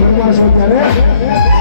Vamos, Jacaré.